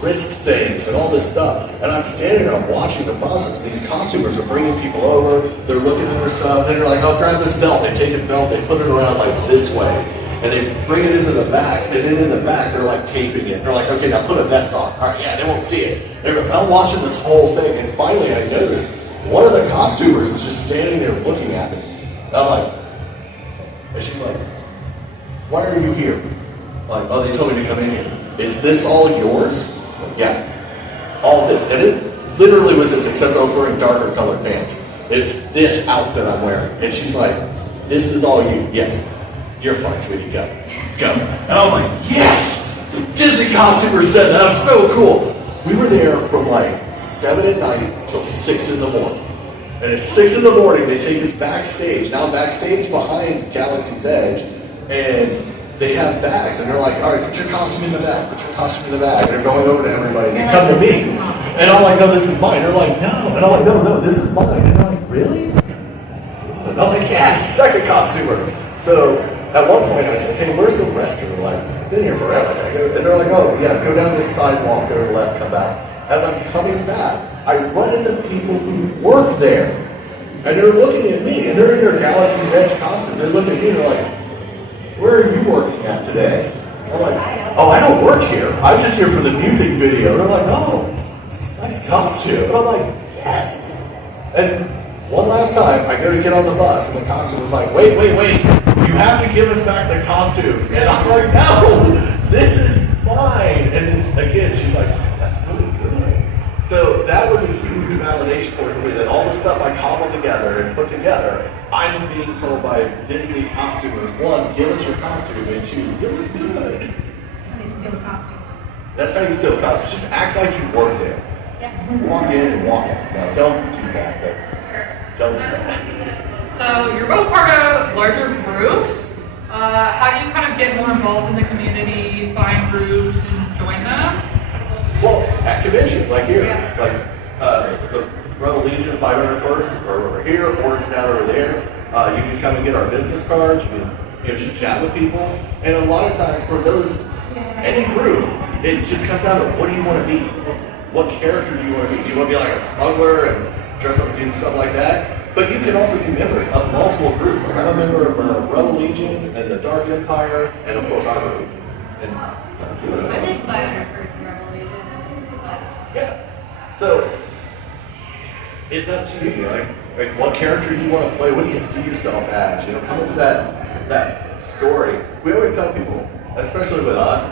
wrist things, and all this stuff. And I'm standing there, I'm watching the process, and these costumers are bringing people over, they're looking at their stuff, and they're like, oh, grab this belt. They take a belt, they put it around this way. And they bring it into the back, and then in the back, they're taping it. They're like, okay, now put a vest on. All right, yeah, they won't see it. And I'm watching this whole thing, and finally I noticed one of the costumers is just standing there looking at me. And I'm like, and she's like, why are you here? I'm like, oh, they told me to come in here. Is this all yours? I'm like, yeah, all this. And it literally was this, except I was wearing darker colored pants. It's this outfit I'm wearing. And she's like, this is all you. Yes. You're fine, sweetie, go. And I was like, yes! Disney costumer said that. Was so cool. We were there from 7 at night till 6 in the morning. And at 6 in the morning, they take us backstage. Now backstage behind Galaxy's Edge, and they have bags, and they're like, all right, put your costume in the bag, put your costume in the bag. And they're going over to everybody, and they come to me. And I'm like, no, this is mine. They're like, no. And I'm like, no, this is mine. And they're like, really? And I'm like, yes, second costumer. So at one point I said, hey, where's the restroom? Been here forever. And they're like, oh, yeah, go down this sidewalk, go to the left, come back. As I'm coming back, I run into people who work there. And they're looking at me, and they're in their Galaxy's Edge costumes. They look at me, and they're like, where are you working at today? I'm like, oh, I don't work here. I'm just here for the music video. And they're like, oh, nice costume. And I'm like, yes. And one last time, I go to get on the bus, and the costume was like, wait. You have to give us back the costume. And I'm like, no, this is mine. And then again, she's like, that's really good. So that was a huge validation point for me that all the stuff I cobbled together and put together, I'm being told by Disney costumers, one, give us your costume, and two, you look good. That's how you steal costumes. That's how you steal costumes. Just act like you work there. Yeah. Walk in and walk out. No, don't do that. Don't do that. So you're both part of larger groups. How do you kind of get more involved in the community, find groups, and join them? Well, at conventions like here, Yeah. the Rebel Legion 501st are over here, or it's down over there. You can come and get our business cards. You can just chat with people. And a lot of times for any group, it just comes down to what do you want to be? What character do you want to be? Do you want to be like a smuggler and dress up and do stuff like that? But you can also be members of multiple groups. Like I'm a member of the Rebel Legion and the Dark Empire, and of course our group. And I'm just 500-person Rebel Legion. But yeah. So it's up to you. Like what character do you want to play? What do you see yourself as? Come up with that story. We always tell people, especially with us,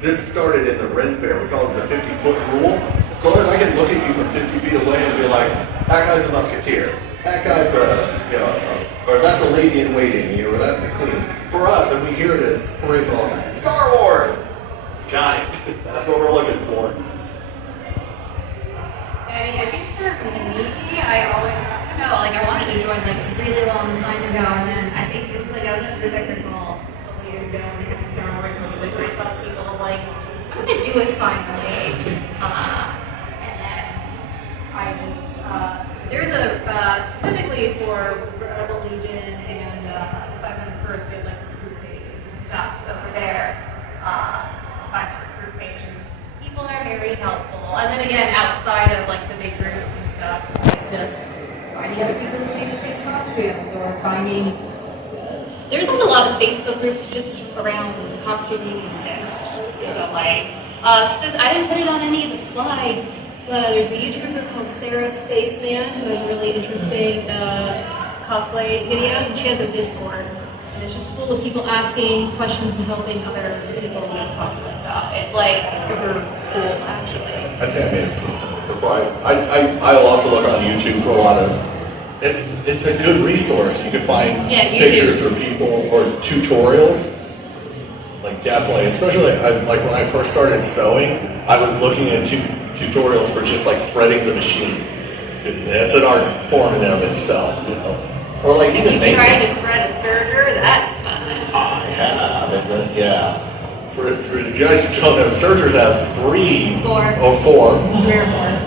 this started in the Ren Fair. We call it the 50-foot rule. So as I can look at you from 50 feet away and be like, that guy's a musketeer. That guy's or that's a lady in waiting, or that's the queen. For us, and we hear it at parades all the time, Star Wars! Got it. That's what we're looking for. I think for me, I always, I don't know, like I wanted to join like a really long time ago, and then I think it was like I was at the technical a couple years ago, and I got Star Wars movies, like where I saw people like, I'm gonna do it finally, and then I just, there's a, specifically for Rebel Legion and 501st, we have like recruit pages and stuff, so for there, 500 recruit pages. People are very helpful, and then again, outside of like the big groups and stuff, like just finding other people who make the same costumes, or finding. There's like a lot of Facebook groups just around costuming in general. So like, I didn't put it on any of the slides, but there's a YouTuber called Sarah Spaceman who has really interesting cosplay videos, and she has a Discord. And it's just full of people asking questions and helping other people with cosplay stuff. It's like super cool, actually. I tell you, it's before I also look on YouTube for a lot of. It's a good resource. You can find pictures of people or tutorials. Like definitely, especially like when I first started sewing, I was looking at tutorials for just like threading the machine. It's an art form in and of itself, you know. Or like If even you try maintenance. to thread a serger, that's fun. I have, and yeah. For the guys who don't know, sergers have four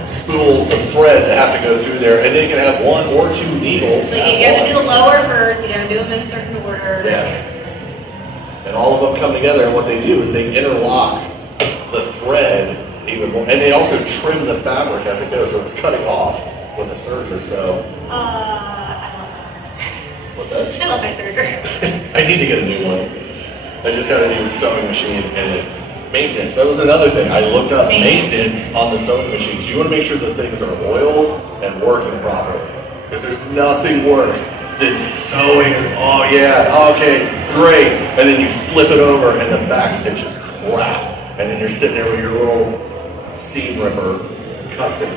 spools of thread that have to go through there, and they can have one or two needles. So you gotta do the lower first, you gotta do them in a certain order. Yes. And all of them come together, and what they do is they interlock the thread even more, and they also trim the fabric as it goes, so it's cutting off with a serger. So. I love my serger. What's that? I love my serger. I need to get a new one. I just got a new sewing machine, and maintenance. That was another thing. I looked up maintenance on the sewing machines. You want to make sure the things are oiled and working properly, because there's nothing worse than sewing is, oh yeah, okay, great, and then you flip it over and the back stitch is crap, and then you're sitting there with your little seam ripper cussing.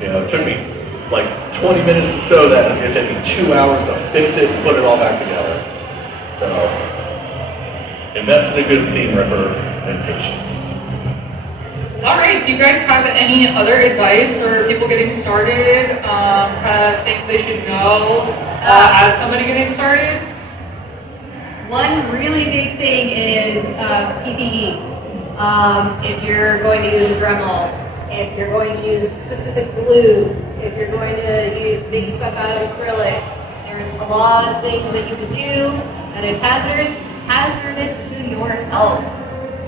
You know, it took me like 20 minutes to sew that. It's going to take me 2 hours to fix it and put it all back together. So. Invest in a good seam ripper and patience. All right, do you guys have any other advice for people getting started? Kind of things they should know as somebody getting started? One really big thing is PPE. If you're going to use a Dremel, if you're going to use specific glues, if you're going to make stuff out of acrylic, there's a lot of things that you can do that is hazardous to your health.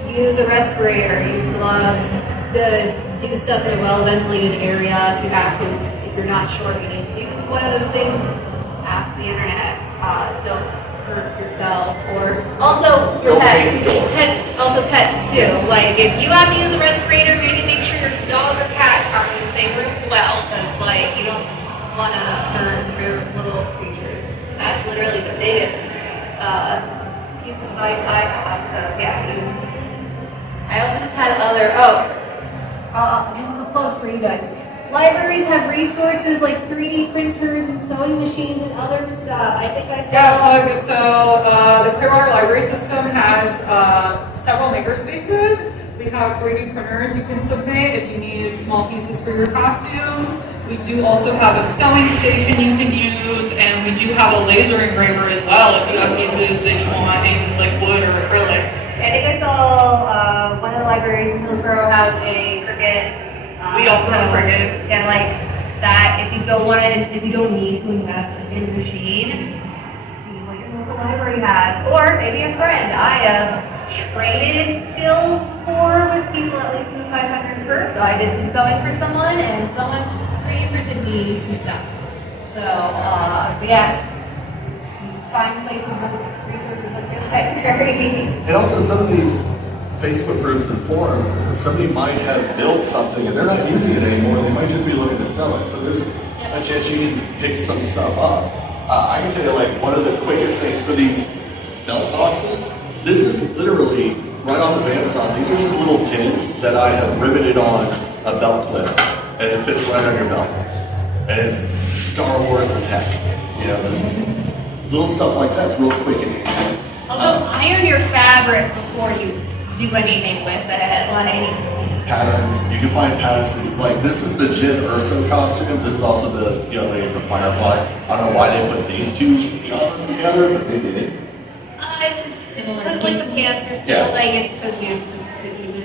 Use a respirator, use gloves, do stuff in a well-ventilated area if you have to. If you're not sure if you need to do one of those things, ask the internet. Don't hurt yourself, or also your pets. Also pets too. Like if you have to use a respirator, maybe make sure your dog or cat are in the same room as well, because like you don't want to hurt your little creatures. That's literally the biggest piece of advice I have, because I also just had this is a plug for you guys. Libraries have resources like 3D printers and sewing machines and other stuff. I think I saw. So the Clearwater Library System has several makerspaces. We have 3D printers you can submit if you need small pieces for your costumes. We do also have a sewing station you can use, and we do have a laser engraver as well if you have pieces that you want in like wood or acrylic. I think I saw one of the libraries in Hillsborough has a Cricut. We also have a Cricut. And like that, if you don't need to invest in a machine, see what your local library has. Or maybe a friend. I have traded skills before with people at least in the 500 first. So I did some sewing for someone, and someone 3D printed me some stuff. So, but yes, find places with resources like this library. And also some of these Facebook groups and forums, somebody might have built something and they're not using it anymore. They might just be looking to sell it. So there's a chance you can pick some stuff up. I can tell you like one of the quickest things for these belt boxes. This is literally right off of Amazon. These are just little tins that I have riveted on a belt clip, and it fits right on your belt. And it's Star Wars as heck. You know, this is little stuff like that's real quick and easy. Also, iron your fabric before you do anything with it. Like, Patterns. You can find patterns. Like this is the Jin Urso costume. This is also the lady from Firefly. I don't know why they put these two genres together, but they did. it's because like the pants are still like it's because you.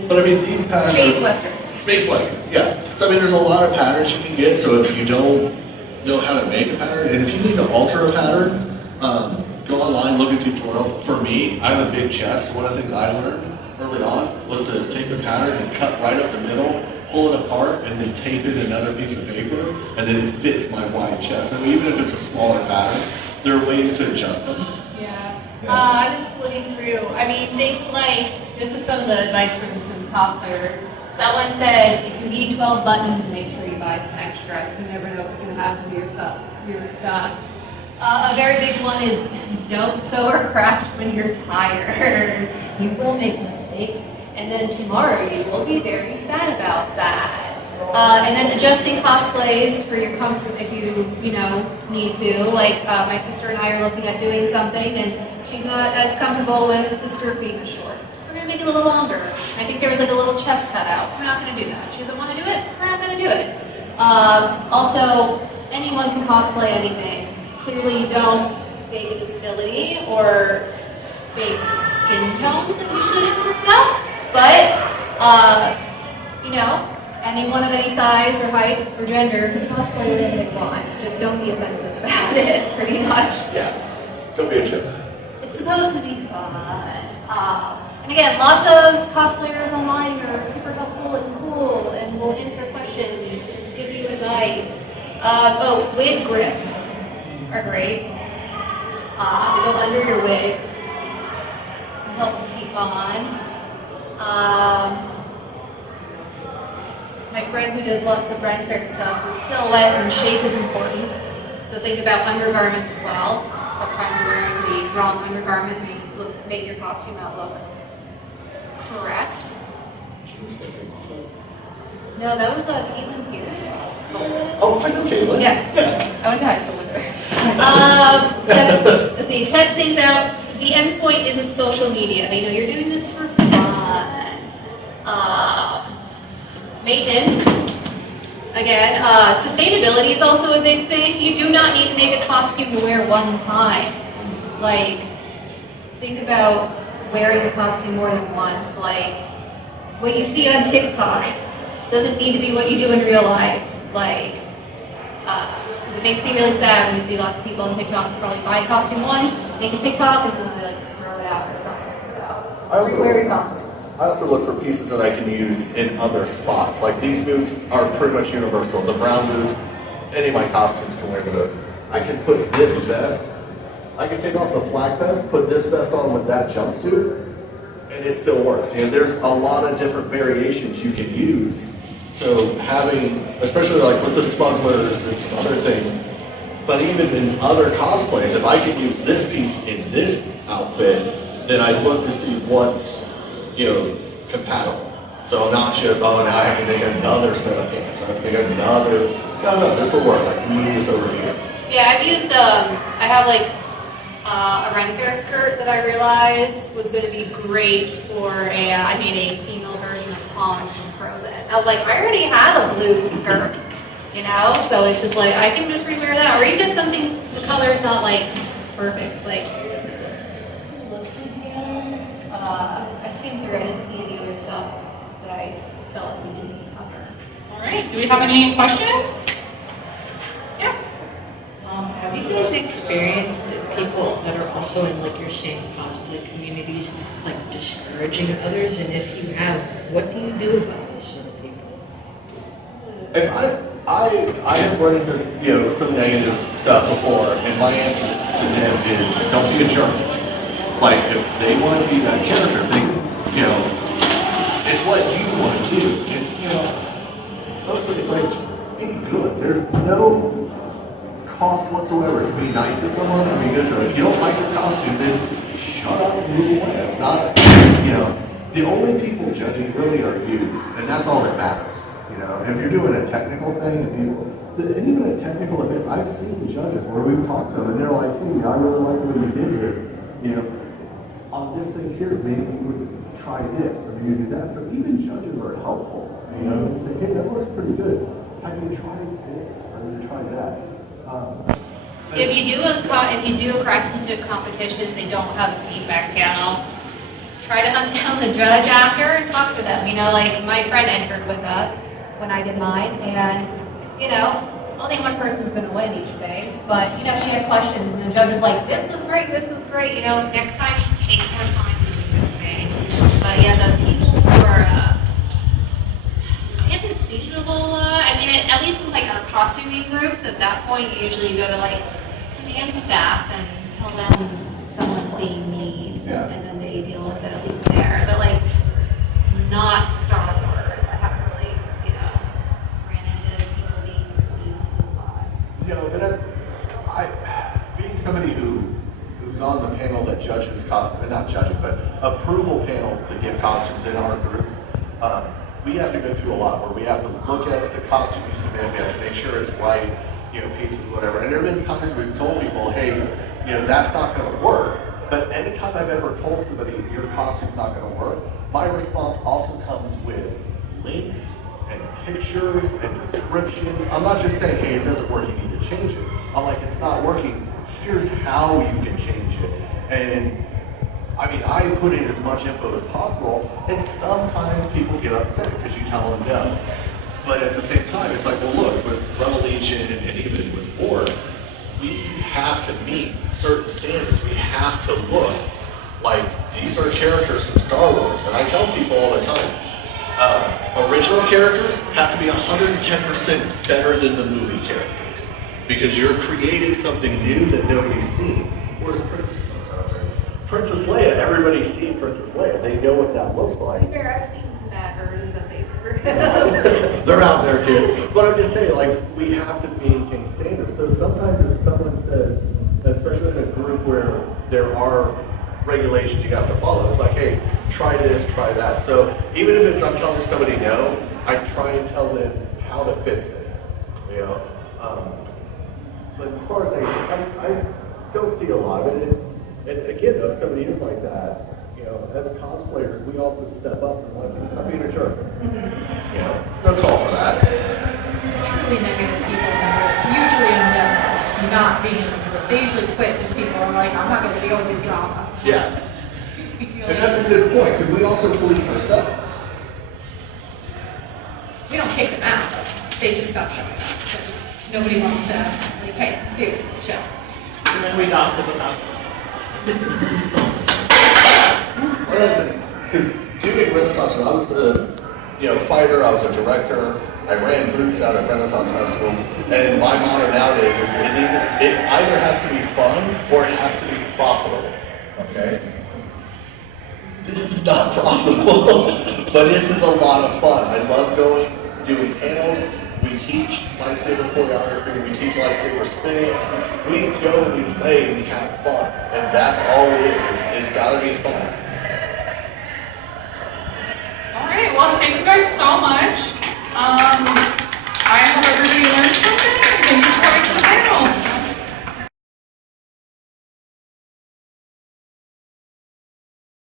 But I mean, these patterns. Space Western. Space Western. Yeah. So I mean, there's a lot of patterns you can get. So if you don't know how to make a pattern, and if you need to alter a pattern, go online, look at tutorials. For me, I have a big chest. One of the things I learned early on was to take the pattern and cut right up the middle, pull it apart, and then tape it in another piece of paper, and then it fits my wide chest. So even if it's a smaller pattern, there are ways to adjust them. Yeah. I was looking through. I mean, things like this is some of the advice from some cosplayers. Someone said if you need 12 buttons, make sure you buy some extra because you never know what's going to happen to your stuff. A very big one is don't sew or craft when you're tired. You will make mistakes, and then tomorrow you will be very sad about that. And then adjusting cosplays for your comfort if you need to. Like my sister and I are looking at doing something, and she's not as comfortable with the skirt being short. We're gonna make it a little longer. I think there was like a little chest cutout. We're not gonna do that. She doesn't want to do it. We're not gonna do it. Also, anyone can cosplay anything. Clearly, don't fake a disability or fake skin tones that you shouldn't and stuff. But anyone of any size or height or gender can cosplay whatever they want. Just don't be offensive about it, pretty much. Yeah. Don't be a chip. It's supposed to be fun. And again, lots of cosplayers online are super helpful and cool and will answer questions and give you advice. Wig grips are great. They go under your wig and help keep on. My friend who does lots of red fair stuff says silhouette and shape is important. So think about undergarments as well. Sometimes wearing the wrong undergarment make your costume not look correct. No, that was Caitlin Pierce. Oh, I know Caitlin. Yeah, I went to high school with her. Let's see, test things out. The end point isn't social media. You're doing this for fun. Maintenance. Again, sustainability is also a big thing. You do not need to make a costume to wear one time. Like, think about wearing a costume more than once. Like, what you see on TikTok doesn't need to be what you do in real life. Like, 'cause it makes me really sad when you see lots of people on TikTok who probably buy a costume once, make a TikTok, and then they throw it out or something. So, wear your costumes. I also look for pieces that I can use in other spots. Like these boots are pretty much universal. The brown boots, any of my costumes can wear those. I can put this vest, I can take off the flak vest, put this vest on with that jumpsuit, and it still works. There's a lot of different variations you can use. So having, especially like with the smugglers and some other things, but even in other cosplays, if I could use this piece in this outfit, then I look to see what's compatible. So not just, now I have to make another set of pants. I have to make another, no, this will work. I can move this over here. Yeah, I've used, I have like a Ren Fair skirt that I realized was going to be great for I made a female version of Hans from Frozen. I was like, I already have a blue skirt, so it's just like, I can just rewear that. Or even if something, the color's not like perfect, it's like, looks good together. I skimmed through, I didn't see any other stuff that I felt like we didn't cover. All right, do we have any questions? Yeah. Have you guys experienced people that are also in like your same cosplay communities like discouraging others? And if you have, what do you do about this sort of people? If I have run into some negative stuff before, and my answer to them is don't be a jerk. Like if they want to be that character, it's what you want to do. And mostly it's like just be good. There's no cost whatsoever to be nice to someone and be good to them. If you don't like your costume, then shut up and move away. It's not, the only people judging really are you, and that's all that matters. If you're doing a technical thing, and even a technical event, I've seen judges where we've talked to them and they're like, hey, I really like what you did here. On this thing here, maybe you would try this, or maybe do that. So even judges are helpful. You know, you say, hey, that looks pretty good. Have you tried this, or have you tried that? If you do a craftsmanship competition, they don't have a feedback panel. Try to hunt down the judge after and talk to them. You know, like my friend entered with us when I did mine, and you know, only one person's going to win each thing. But you know, she had questions, and the judge was like, "This was great. This was great. You know, next time take more time doing this thing." But yeah, the people who are I haven't seen a whole lot. I mean, at least in like our costuming groups, at that point, usually you go to like command staff and tell them someone's being mean, and then they deal with it at least there. But like, not Star Wars. I haven't really, you know, ran into people being mean a lot. You know, but being somebody who's on the panel that judges, not judging, but approval panel to give costumes in our group, we have to go through a lot where we have to look at the costume you submit, we have to make sure it's right, you know, pieces, whatever. And there have been times we've told people, hey, you know, that's not going to work. But anytime I've ever told somebody your costume's not going to work, my response also comes with links and pictures and descriptions. I'm not just saying, hey, it doesn't work, you need to change it. I'm like, it's not working, here's how you can change it. And I mean, I put in as much info as possible, and sometimes people get upset because you tell them no. But at the same time, it's like, well, look, with Rebel Legion and even with Board, we have to meet certain standards. We have to look like these are characters from Star Wars. And I tell people all the time, original characters have to be 110% better than the movie characters because you're creating something new that nobody's seen. Whereas Princess Leia, everybody sees Princess Leia. They know what that looks like. I've seen bad versions of paper. They're out there, kids. But I'm just saying, like, we have to maintain standards. So sometimes if someone says, especially in a group where there are regulations you have to follow, it's like, hey, try this, try that. So even if it's I'm telling somebody no, I try and tell them how to fix it. You know? But as far as I don't see a lot of it. And again, though, if somebody is like that, you know, as cosplayers, we also step up and like, stop being a jerk. You know, no call for that. Truly negative people in the groups usually end up not being in the group. They usually quit because people are like, I'm not going to deal with your drama. Yeah. And that's a good point, because we also police ourselves. We don't kick them out, they just stop showing up because nobody wants to, like, hey, dude, chill. And then we gossip about it. Because doing Renaissance, when I was a fighter, I was a director, I ran booths out at Renaissance festivals, and my motto nowadays is it either has to be fun or it has to be profitable. Okay? This is not profitable, but this is a lot of fun. I love doing panels. We teach lightsaber choreography, we teach lightsaber spinning. We go and we play and we have fun. And that's all it is. It's gotta be fun. All right, well, thank you guys so much. I am a Liberty Learn